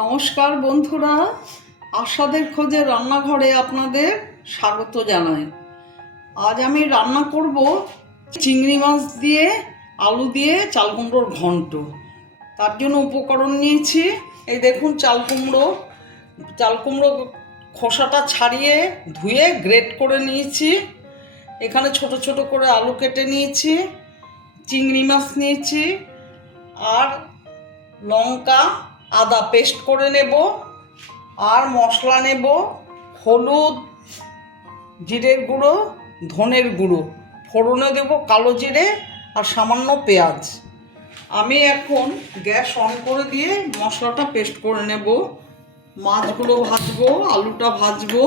নমস্কার বন্ধুরা, আশাদের খোঁজে রান্নাঘরে আপনাদের স্বাগত জানাই। আজ আমি রান্না করব চিংড়ি মাছ দিয়ে আলু দিয়ে চাল কুমড়োর ঘন্ট। তার জন্য উপকরণ নিয়েছি, এই দেখুন চাল কুমড়ো খোসাটা ছাড়িয়ে ধুয়ে গ্রেট করে নিয়েছি। এখানে ছোট ছোট করে আলু কেটে নিয়েছি, চিংড়ি মাছ নিয়েছি, আর লঙ্কা আদা পেস্ট করে নেব, আর মশলা নেব হলুদ, জিরের গুঁড়ো, ধনের গুঁড়ো, ফোড়নে দেব কালো জিরে আর সামান্য পেঁয়াজ। আমি এখন গ্যাস অন করে দিয়ে মশলাটা পেস্ট করে নেব। মাছগুলো ভাজবো, আলুটা ভাজবো।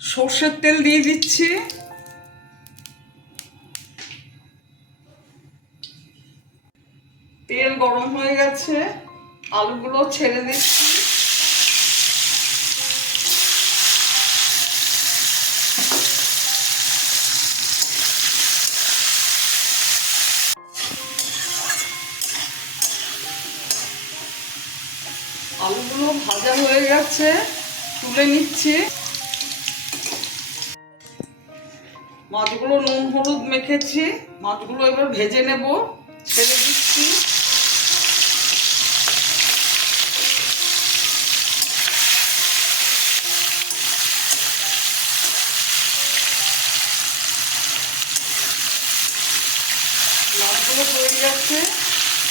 সর্ষের তেল দিয়ে দিচ্ছি। তেল গরম হয়ে গেছে, আলুগুলো ছেড়ে দিচ্ছি। আলুগুলো ভাজা হয়ে গেছে, তুলে নিচ্ছি। মাছগুলো নুন হলুদ মেখেছি, মাছগুলো এবার ভেজে নেব। ছেড়ে দিচ্ছি। মাছগুলো হয়ে যাচ্ছে,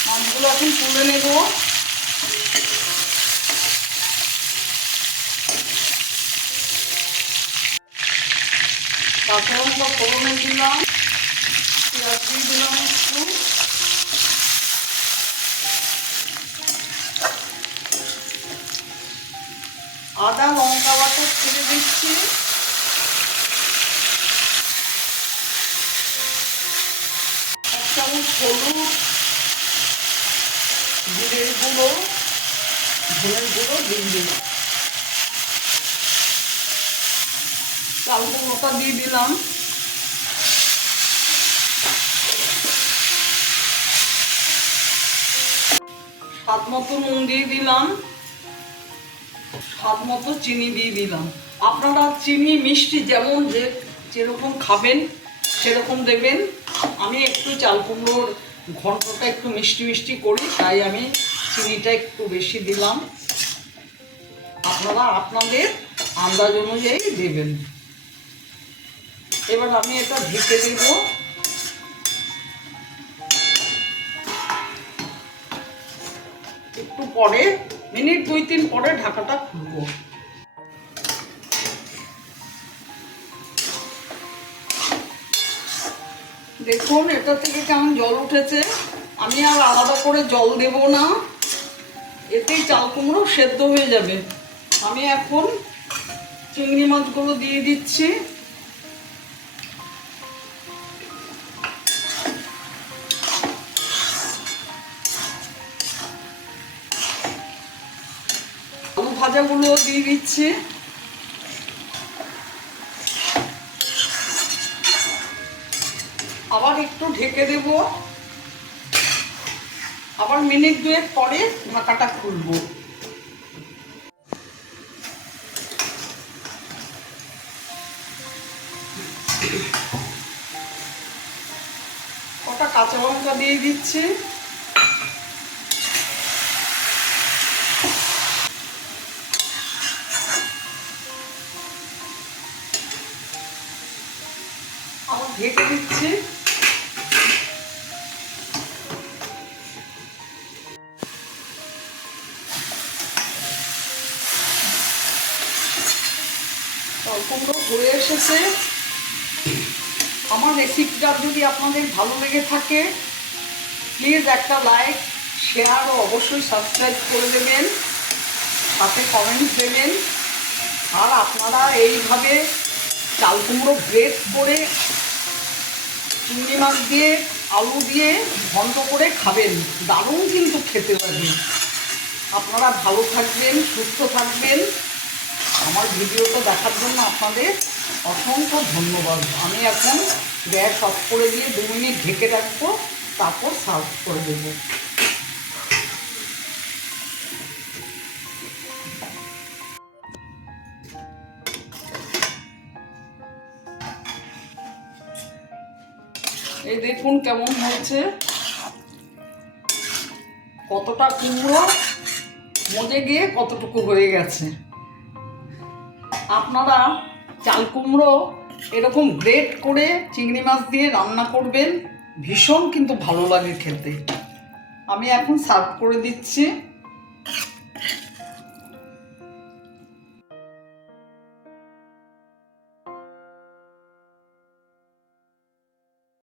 মাছগুলো এখন তুলে নেব। কাঁচা লঙ্কা ফোড়নে দিলাম, পেঁয়াজ দিয়ে দিলাম একটু, আদা লঙ্কা বাটা ছেড়ে দিচ্ছি। এক চামচ হলুদ, জিরের গুঁড়ো, ধনের গুঁড়ো দিয়ে দিলাম। চাল কুমড়োটা দিয়ে দিলাম। স্বাদ মতো নুন দিয়ে দিলাম, স্বাদ মতো চিনি দিয়ে দিলাম। আপনারা চিনি মিষ্টি যেরকম খাবেন সেরকম দেবেন। আমি একটু চাল কুমড়োর ঘন্টটা একটু মিষ্টি মিষ্টি করি, তাই আমি চিনিটা একটু বেশি দিলাম। আপনারা আপনাদের আন্দাজ অনুযায়ী দেবেন। এবার আমি এটা ঢেকে দেব। একটু পরে, মিনিট 2-3 পরে ঢাকাটা খুলবো। দেখুন এটা থেকে কেমন জল উঠেছে। আমি আর আলাদা করে জল দেব না, এতেই চাল কুমড়ো সেদ্ধ হয়ে যাবে। আমি এখন চিংড়ি মাছগুলো দিয়ে দিচ্ছি। আলু ভাজাগুলো দিয়ে দিচ্ছি। আবার একটু ঢেকে দেব, আবার মিনিট 2 পরে ঢাকাটা খুলবো। কটা কাঁচা লঙ্কা দিয়ে দিচ্ছি। আবার ঢেকে দিচ্ছি। চাল কুমড়ো হয়ে এসেছে। আমার রেসিপিটা যদি আপনাদের ভালো লেগে থাকে, প্লিজ একটা লাইক, শেয়ার ও অবশ্যই সাবস্ক্রাইব করে দেবেন, সাথে কমেন্টস দেবেন। আর আপনারা এইভাবে চাল কুমড়ো গ্রেট করে চিংড়ি মাছ দিয়ে আলু দিয়ে ঘন্ট করে খাবেন, দারুণ কিন্তু খেতে লাগে। আপনারা ভালো থাকবেন, সুস্থ থাকবেন। আমার ভিডিওটা দেখার জন্য আপনাদের অসংখ্য ধন্যবাদ। আমি এখন গ্যাস অফ করে দিয়ে 2 মিনিট ঢেকে রাখবো, তারপর সার্ভ করে দেবো। এই দেখুন কেমন হয়েছে, কতটা কুমড়ো মজে গিয়ে কতটুকু হয়ে গেছে। আপনারা চাল কুমড়ো এরকম গ্রেট করে চিংড়ি মাছ দিয়ে রান্না করবেন, ভীষণ কিন্তু ভালো লাগে খেতে। আমি এখন সার্ভ করে দিচ্ছি।